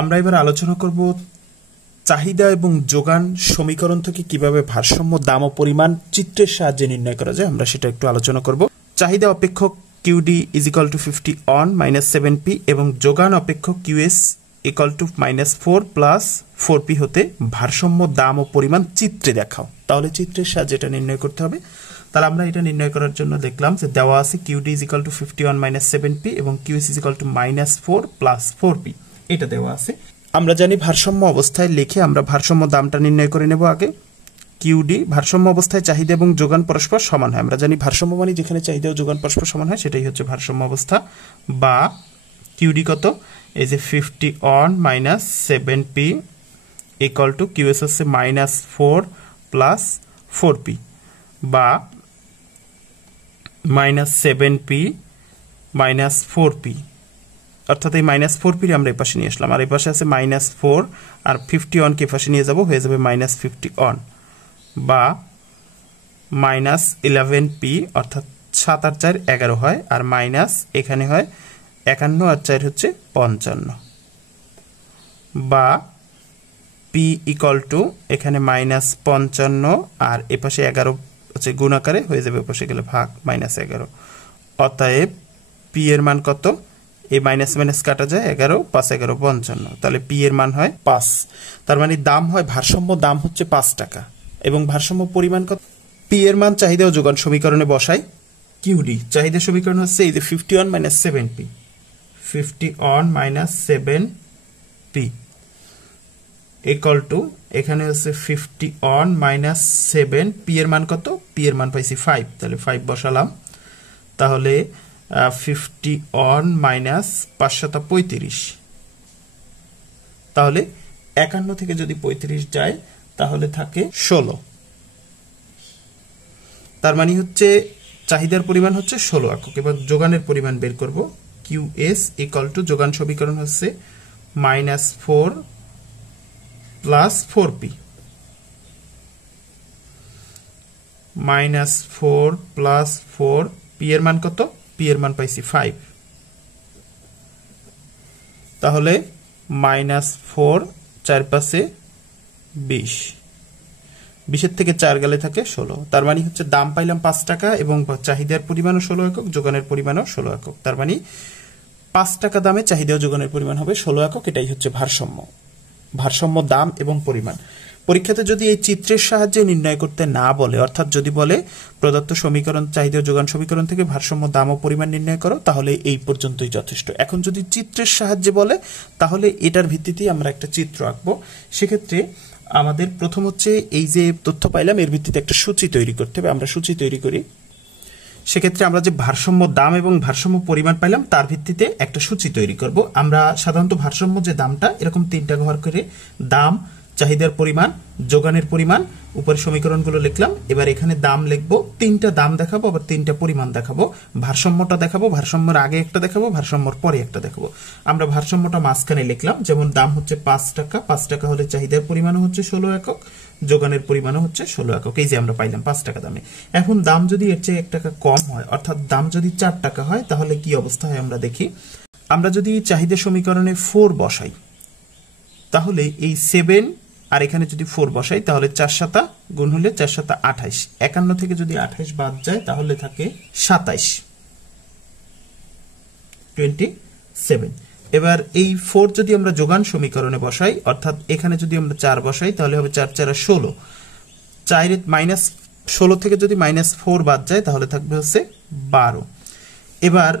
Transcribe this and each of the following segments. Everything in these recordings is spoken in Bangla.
আমরা এবার আলোচনা করব চাহিদা এবং যোগান সমীকরণ থেকে কিভাবে ভারসাম্য দাম ও পরিমাণ চিত্রের সাহায্যে নির্ণয় করা যায় আমরা সেটা একটু আলোচনা করব। চাহিদা অপেক্ষক QD = 50 অন -7p এবং যোগান অপেক্ষক QS = -4 + 4p হতে ভারসাম্য দাম ও পরিমাণ চিত্রে দেখাও। তাহলে চিত্রের সাহায্যে এটা নির্ণয় করতে হবে। তাহলে আমরা এটা নির্ণয় করার জন্য দেখলাম যে দেওয়া আছে QD = 50 অন -7p এবং QS = -4 + 4p এটা দেওয়া আছে। আমরা জানি ভারসাম্য অবস্থায় লিখে আমরা ভারসাম্য দামটা নির্ণয় করে নেব। আগে QD ভারসাম্য অবস্থায় চাহিদা এবং যোগান পরস্পর সমান হয়। আমরা জানি ভারসাম্য মানে যেখানে চাহিদা ও যোগান পরস্পর সমান হয় সেটাই হচ্ছে ভারসাম্য অবস্থা। বা QD কত, এই যে 50 অন -7p = QS হচ্ছে -4 + 4p বা -7p -4p, অর্থাৎ এই -4p আমরা এই পাশে নিয়ে আসলাম আর এই পাশে আছে -4 আর 50 অন কে পাশে নিয়ে যাব, হয়ে যাবে -50 অন বা -11p, অর্থাৎ 7 আর 4 11 হয় আর মাইনাস এখানে হয় 51 আর 4 হচ্ছে 55 বা p = এখানে -55 আর এ পাশে 11 হচ্ছে গুণ আকারে হয়ে যাবে, পাশে গেলে ভাগ -11। অতএব p এর মান কত, এই মাইনাস মাইনাস কাটা যায়, 11 5 11 55, তাহলে পি এর মান হয় 5। তার মানে দাম হয় ভারসাম্য দাম হচ্ছে 5 টাকা এবং ভারসাম্য পরিমাণ কত, পি এর মান চাহিদা ও যোগান সমীকরণে বসাই। QD চাহিদা সমীকরণ হচ্ছে এই যে 50 অন -7p 50 অন -7p = এখানে হচ্ছে 50 অন -7, পি এর মান কত, পি এর মান পাইছি 5, তাহলে 5 বসালাম। তাহলে 50 অন -5 × 35, তাহলে 51 থেকে যদি 35 যায় তাহলে থাকে 16। তার মানে হচ্ছে চাহিদার পরিমাণ হচ্ছে 16 একক। এবার যোগানের পরিমাণ বের করব। QS = যোগান সমীকরণ হচ্ছে -4 + 4p -4 + 4, p এর মান কত, p এর মান পাইছি 5, তাহলে -4 4 5 20, 20 থেকে 4 গেলে থাকে 16। তার মানে হচ্ছে দাম পাইলাম 5 টাকা এবং চাহিদার পরিমাণও 16 একক, যোগানের পরিমাণও 16 একক। তার মানে 5 টাকা দামে চাহিদা ও যোগানের পরিমাণ হবে 16 একক। এটাই হচ্ছে ভারসাম্য দাম এবং পরিমাণ। পরীক্ষাতে যদি এই চিত্রের সাহায্যে নির্ণয় করতে না বলে, অর্থাৎ যদি বলে প্রদত্ত সমীকরণ চাহিদা ও যোগান সমীকরণ থেকে ভারসাম্য দাম ও পরিমাণ নির্ণয় করো, তাহলে এই পর্যন্তই যথেষ্ট। এখন যদি চিত্রের সাহায্যে বলে তাহলে এটার ভিত্তিতেই আমরা একটা চিত্র আঁকবো। সেক্ষেত্রে আমাদের প্রথম হচ্ছে এই যে তথ্য পাইলাম এর ভিত্তিতে একটা সূচি তৈরি করতে হবে। আমরা সূচি তৈরি করি। সেক্ষেত্রে আমরা যে ভারসাম্য দাম এবং ভারসাম্য পরিমাণ পাইলাম তার ভিত্তিতে একটা সূচি তৈরি করব। আমরা সাধারণত ভারসাম্য যে দামটা এরকম 3টা ব্যবহার করে দাম, চাহিদার পরিমাণ, যোগানের পরিমাণ, উপরে সমীকরণগুলো লিখলাম। এবার এখানে দাম লিখবো, 3টা দাম দেখাবো, আবার 3টা পরিমাণ দেখাবো। ভারসাম্যটা দেখাবো, ভারসাম্যের আগে একটা দেখাবো, ভারসাম্যর পরে একটা দেখাবো। আমরা ভারসাম্যটা মাঝখানে লিখলাম, যেমন দাম হচ্ছে 5 টাকা, 5 টাকা হলে চাহিদার পরিমাণও হচ্ছে 16 একক, যোগানের পরিমাণও হচ্ছে 16 একক। এই যে আমরা পাইলাম 5 টাকা দামে। এখন দাম যদি এর চেয়ে 1 টাকা কম হয়, অর্থাৎ দাম যদি 4 টাকা হয়, তাহলে কি অবস্থা হয় আমরা দেখি। আমরা যদি চাহিদা সমীকরণে 4 বসাই তাহলে এই 7 আর এখানে যদি 4 বসাই তাহলে 4 7 গুণ হলে 4 7 28, 51 থেকে যদি 28 বাদ যায় তাহলে থাকে 27, 27। এবার এই 4 যদি আমরা যোগান সমীকরণে বসাই, অর্থাৎ এখানে যদি আমরা 4 বসাই তাহলে হবে 4 4 16, 4 -16 থেকে যদি -4 বাদ যায় তাহলে থাকবে হচ্ছে 12। এবার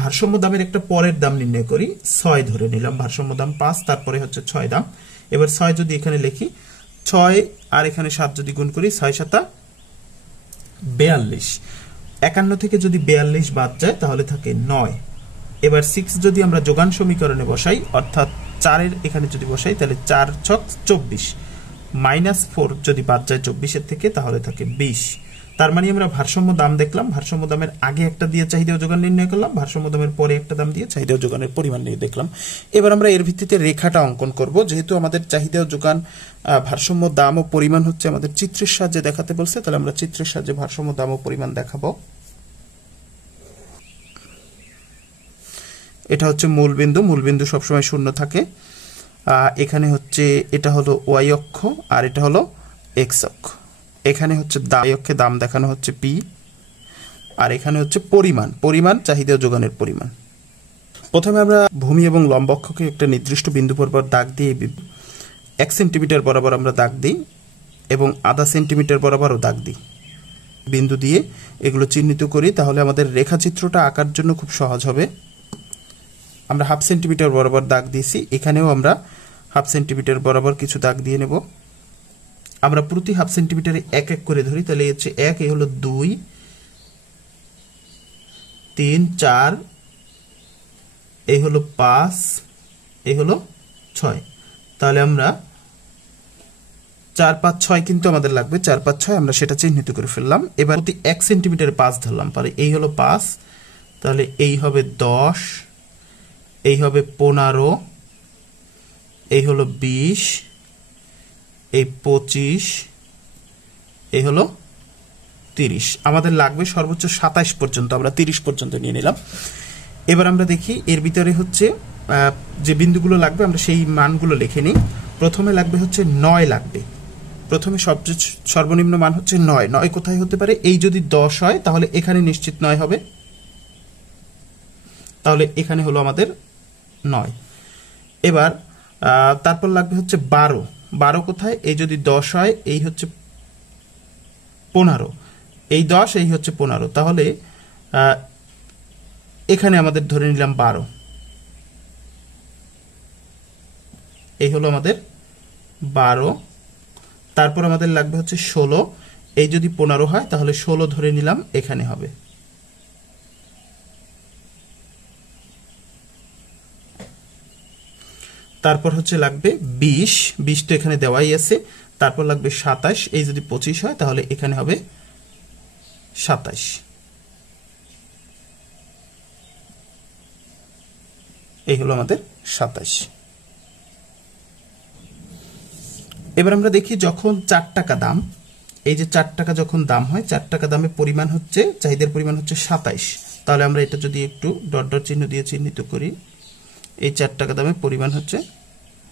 ভারসাম্য দামের একটা পরের দাম নির্ণয় করি। 6 ধরে নিলাম, ভারসাম্য দাম 5, তারপরে হচ্ছে 6 দাম। এবার 6 যদি এখানে লিখি, 6 আর এখানে 7 যদি গুণ করি, 6 7 42, 51 থেকে যদি 42 বাদ যায় তাহলে থাকে 9। এবার 6 যদি আমরা যোগান সমীকরণে বসাই, অর্থাৎ 4 এর এখানে যদি বসাই তাহলে 4 6 24, -4 যদি বাদ যায় 24 এর থেকে তাহলে থাকে 20। তার মানে আমরা ভারসাম্য দাম দেখলাম, ভারসাম্য দামের আগে একটা দিয়ে চাহিদা ও যোগান নির্ণয় করলাম, ভারসাম্য দামের পরে একটা দাম দিয়ে চাহিদা ও যোগানের পরিমাণ নিয়ে দেখলাম। এবার আমরা এর ভিত্তিতে রেখাটা অঙ্কন করব। যেহেতু আমাদের চাহিদা ও যোগান, ভারসাম্য দাম ও পরিমাণ হচ্ছে আমাদের চিত্রের সাহায্যে দেখাতে বলছে, তাহলে আমরা চিত্রের সাহায্যে ভারসাম্য দাম ও পরিমাণ দেখাবো। এটা হচ্ছে মূলবিন্দু, মূলবিন্দু সবসময় শূন্য থাকে। এখানে হচ্ছে এটা হলো ওয়াই অক্ষ আর এটা হলো এক্স অক্ষ। এখানে হচ্ছে দাম অক্ষে দাম দেখানো হচ্ছে পি, আর এখানে হচ্ছে পরিমাণ চাহিদা ও যোগানের পরিমাণ। প্রথমে আমরা ভূমি এবং লম্ব অক্ষকে একটা নির্দিষ্ট বিন্দু পরপর দাগ দিয়ে 1 সেন্টিমিটার বরাবর আমরা দাগ দিই এবং আধা সেন্টিমিটার বরাবরও দাগ দিই। বিন্দু দিয়ে এগুলো চিহ্নিত করি, তাহলে আমাদের রেখাচিত্রটা আঁকার জন্য খুব সহজ হবে। আমরা 1/2 সেন্টিমিটার বরাবর দাগ দিয়েছি, এখানেও আমরা 1/2 সেন্টিমিটার বরাবর কিছু দাগ দিয়ে নেব। আমরা প্রতি 1/2 সেন্টিমিটারে এক এক করে ধরি, তাহলে হচ্ছে 1, এই হলো 2, 3, 4, এই হলো 5, এই হলো 6। তাহলে আমরা 4, 5, 6 কিন্তু আমাদের লাগবে, 4, 5, 6 আমরা সেটা চিহ্নিত করে ফেললাম। এবার প্রতি 1 সেন্টিমিটারে 5 ধরলাম, তাহলে এই হলো 5, তাহলে এই হবে 10, এই হবে 15, এই হলো 20, এই 25, এই হলো 30। আমাদের লাগবে সর্বোচ্চ 27 পর্যন্ত, আমরা 30 পর্যন্ত নিয়ে নিলাম। এবার আমরা দেখি এর ভিতরে হচ্ছে যে বিন্দুগুলো লাগবে আমরা সেই মানগুলো লিখে নিই। প্রথমে লাগবে হচ্ছে 9 লাগবে। প্রথমে সবচেয়ে সর্বনিম্ন মান হচ্ছে 9। 9 কোথায় হতে পারে? এই যদি 10 হয় তাহলে এখানে নিশ্চিত 9 হবে, তাহলে এখানে হলো আমাদের 9। এবার তারপর লাগবে হচ্ছে 12। 12 কোথায়? এই যদি 10 হয়, এই হচ্ছে 15, এই 10, এই হচ্ছে 15, তাহলে এখানে আমাদের ধরে নিলাম 12, এই হলো আমাদের 12। তারপর আমাদের লাগবে হচ্ছে 16, এই যদি 15 হয় তাহলে 16 ধরে নিলাম, এখানে হবে। তারপর হচ্ছে লাগবে 20, 20 তো এখানে দেওয়াই আছে। তারপর লাগবে 27, এই যদি 25 হয় তাহলে এখানে হবে 27, এই হলো আমাদের 27। এবার আমরা দেখি যখন 4 টাকা দাম, এই যে 4 টাকা যখন দাম হয়, 4 টাকা দামে পরিমাণ হচ্ছে, চাহিদার পরিমাণ হচ্ছে 27, তাহলে আমরা এটা যদি একটু ডট ডট চিহ্ন দিয়ে চিহ্নিত করি, এই 4 টাকা দামে পরিমাণ হচ্ছে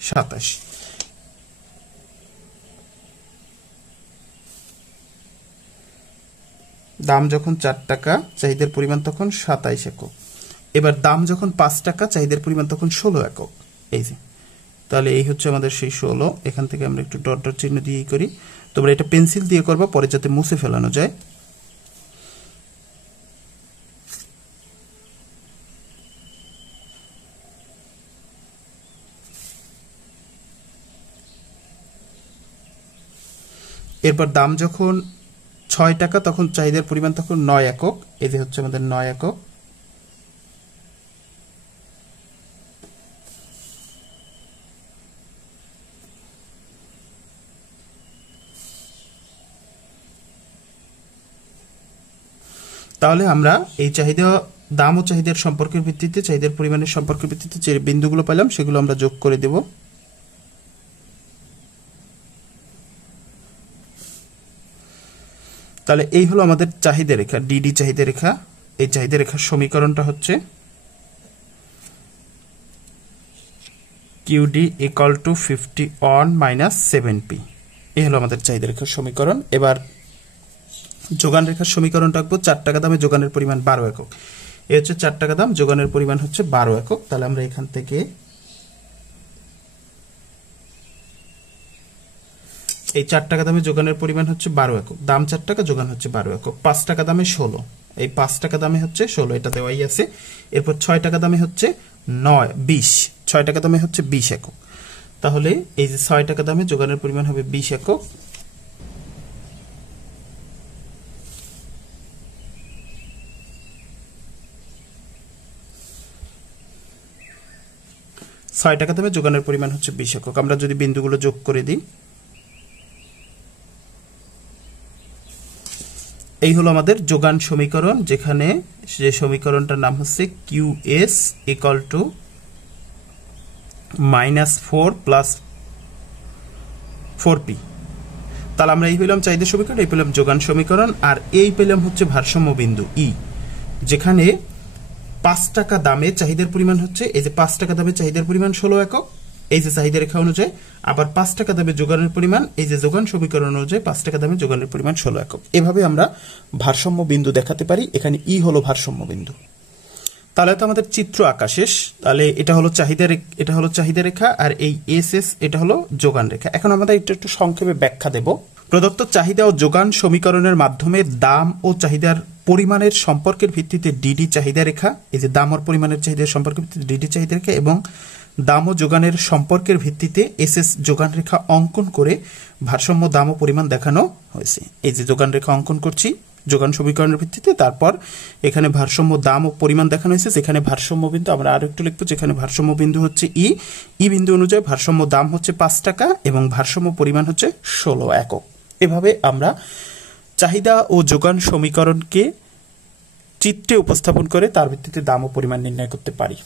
27। দাম যখন 4 টাকা, চাহিদার পরিমাণ তখন 27 একক। এবার দাম যখন 5 টাকা, চাহিদার পরিমাণ তখন 16 একক। এই যে, তাহলে এই হচ্ছে আমাদের সেই 16। এখান থেকে আমরা একটু ডট ডট চিহ্ন দিয়েই করি, তোমরা এটা পেন্সিল দিয়ে করবা পরে যাতে মুছে ফেলানো যায়। এরপর দাম যখন 6 টাকা, তখন চাহিদার পরিমাণ তখন 9 একক। এই যে হচ্ছে আমাদের 9 একক। তাহলে আমরা এই চাহিদা, দাম ও চাহিদার সম্পর্কের ভিত্তিতে, চাহিদার পরিমাণের সম্পর্কের ভিত্তিতে যে বিন্দুগুলো পেলাম সেগুলো আমরা যোগ করে দেব। তাহলে এই হলো আমাদের চাহিদা রেখা, ডিডি চাহিদা রেখা। এই চাহিদা রেখার সমীকরণটা হচ্ছে QD equal to 51 minus 7p। এই হলো আমাদের চাহিদা রেখার সমীকরণ। এবার যোগান রেখার সমীকরণটা রাখবো। 4 টাকা দামে যোগানের পরিমাণ 12 একক। এই হচ্ছে 4 টাকা দাম, যোগানের পরিমাণ হচ্ছে 12 একক। তাহলে আমরা এখান থেকে এই 4 টাকা দামে যোগানের পরিমাণ হচ্ছে 12 একক, দাম 4 টাকা, যোগান হচ্ছে 12 একক। 5 টাকা দামে 16, এই 5 টাকা দামে হচ্ছে 16, এটা দেওয়াই আছে। এরপর 6 টাকা দামে হচ্ছে 20, 6 টাকা দামে হচ্ছে 20 একক। তাহলে এই যে 6 টাকা দামে যোগানের পরিমাণ হবে 20 একক। ছয় টাকা দামে যোগানের পরিমাণ হচ্ছে 20 একক। আমরা যদি বিন্দুগুলো যোগ করে দিই, এই হলো আমাদের যোগান সমীকরণ, যেখানে যে সমীকরণটার নাম হচ্ছে QS equal to -4 plus 4p। তাহলে আমরা এই পেলাম চাহিদা সমীকরণ, এই পেলাম যোগান সমীকরণ, আর এই পেলাম হচ্ছে ভারসাম্য বিন্দু ই, যেখানে 5 টাকা দামে চাহিদার পরিমাণ হচ্ছে, এই যে 5 টাকা দামে চাহিদার পরিমাণ 16 একক, এই যে চাহিদা রেখা অনুযায়ী, আবার 5 টাকা দামে যোগানের পরিমাণ, এই যে যোগান সমীকরণ অনুযায়ী 5 টাকা দামে যোগানের পরিমাণ 16 একক। এভাবে আমরা ভারসাম্য বিন্দু দেখাতে পারি। এখানে ই হলো ভারসাম্য বিন্দু। তাহলে তো আমাদের চিত্র আঁকা শেষ। তাহলে এটা হলো চাহিদা রেখা, আর এই এস এস এটা হলো যোগান রেখা। এখন আমরা একটু সংক্ষেপে ব্যাখ্যা দেব। প্রদত্ত চাহিদা ও যোগান সমীকরণের মাধ্যমে দাম ও চাহিদার পরিমাণের সম্পর্কের ভিত্তিতে ডিডি চাহিদা রেখা, এই যে দাম ও পরিমাণের চাহিদার সম্পর্কের ভিত্তিতে ডিডি চাহিদা রেখা, এবং দাম ও যোগানের সম্পর্কের ভিত্তিতে এস এস যোগান রেখা অঙ্কন করে ভারসাম্য দাম ও পরিমাণ দেখানো হয়েছে। এই যে যোগান রেখা অঙ্কন করছি যোগান সমীকরণের ভিত্তিতে, তারপর এখানে ভারসাম্য দাম ও পরিমাণ দেখানো হয়েছে। যেখানে ভারসাম্য বিন্দু আমরা আরো একটু লিখবো, যেখানে ভারসাম্য বিন্দু হচ্ছে ই বিন্দু অনুযায়ী ভারসাম্য দাম হচ্ছে 5 টাকা এবং ভারসাম্য পরিমাণ হচ্ছে 16 একক। এভাবে আমরা চাহিদা ও যোগান সমীকরণকে চিত্রে উপস্থাপন করে তার ভিত্তিতে দাম ও পরিমাণ নির্ণয় করতে পারি।